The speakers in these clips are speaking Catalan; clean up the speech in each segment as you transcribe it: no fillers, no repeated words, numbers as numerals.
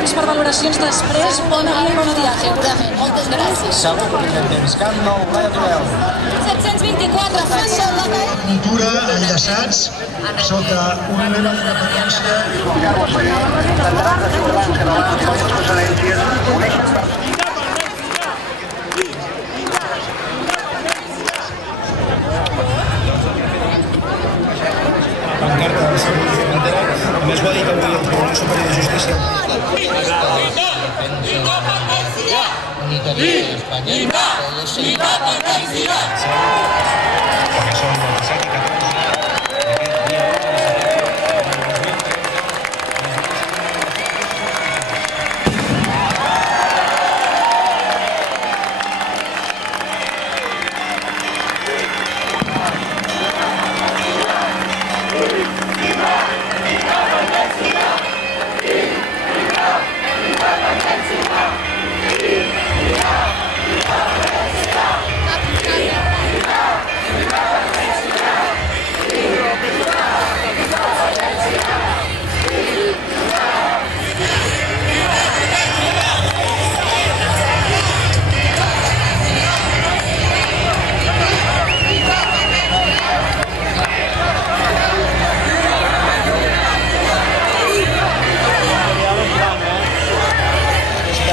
temps per valoracions després. Bona dia i bon dia. Segurament, moltes gràcies. Segur que tindrem temps. Camp Nou, Laia Tudel. 724, faixa la Cultura enllaçats sota una mena de dependència. Pancarta del Servei de Frontera. A més, ho ha dit avui el Tribunal Superior de Justícia. Perquè són el 17 i 14 d'aquest dia 1 de setembre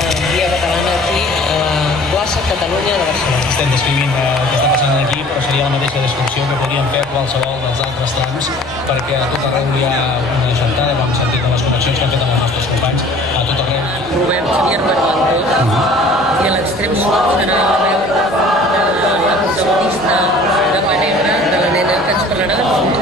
de Dia Catalana aquí a la plaça Catalunya de Barcelona. Estem descrivint el que està passant aquí, però seria la mateixa descripció que podríem fer a qualsevol dels altres trams, perquè a tot arreu hi ha una gentada, com hem sentit en les connexions que han fet amb els nostres companys, a tot arreu. Rubén Javier Barbando i a l'extrem sud serà la veu de la protagonista de Panebre, de la nena que ens parlarà de